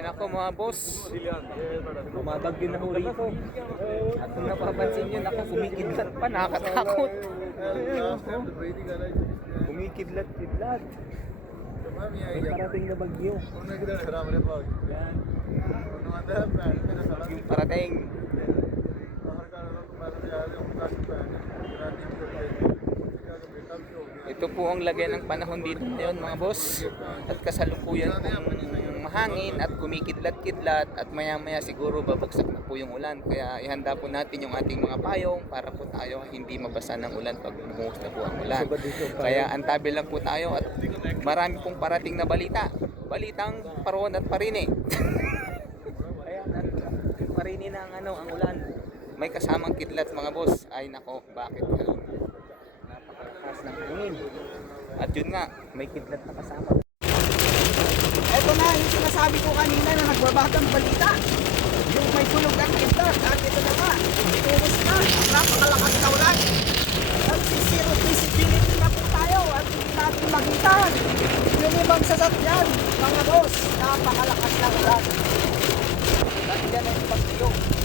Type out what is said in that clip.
Ay nako mga boss, bumabagyo na ho rito. At kung napapansin nyo, naku, kumikidlat pa, nakakatakot. Kumikidlat-kidlat. May parating na bagyo. Yan. Yung parating. Ito po ang lagay ng panahon dito ngayon mga boss. At kasalukuyan pong mahangin at kumikidlat-kidlat at maya-maya siguro babagsak na po yung ulan. Kaya ihanda po natin yung ating mga payong para po tayo hindi mabasa ng ulan pag bumuhos na po ang ulan. Kaya antabi lang po tayo at marami pong parating na balita. Balitang paron at parine. Kaya parine na ang ulan. May kasamang kidlat mga boss. Ay nako, bakit ganun? Napakalakas ng hangin. At yun nga, may kidlat na kasama. Ito na yung sinasabi ko kanina na nagbabagang balita. Yung may kulog ang kidlat. At ito na nga, inuwas na. Ang napakalakas na ulan. Nagsisiro visibility na po tayo at hindi natin makita. Yung ibang sasakyan, mga boss, napakalakas na ulan. At yan ang bagyo.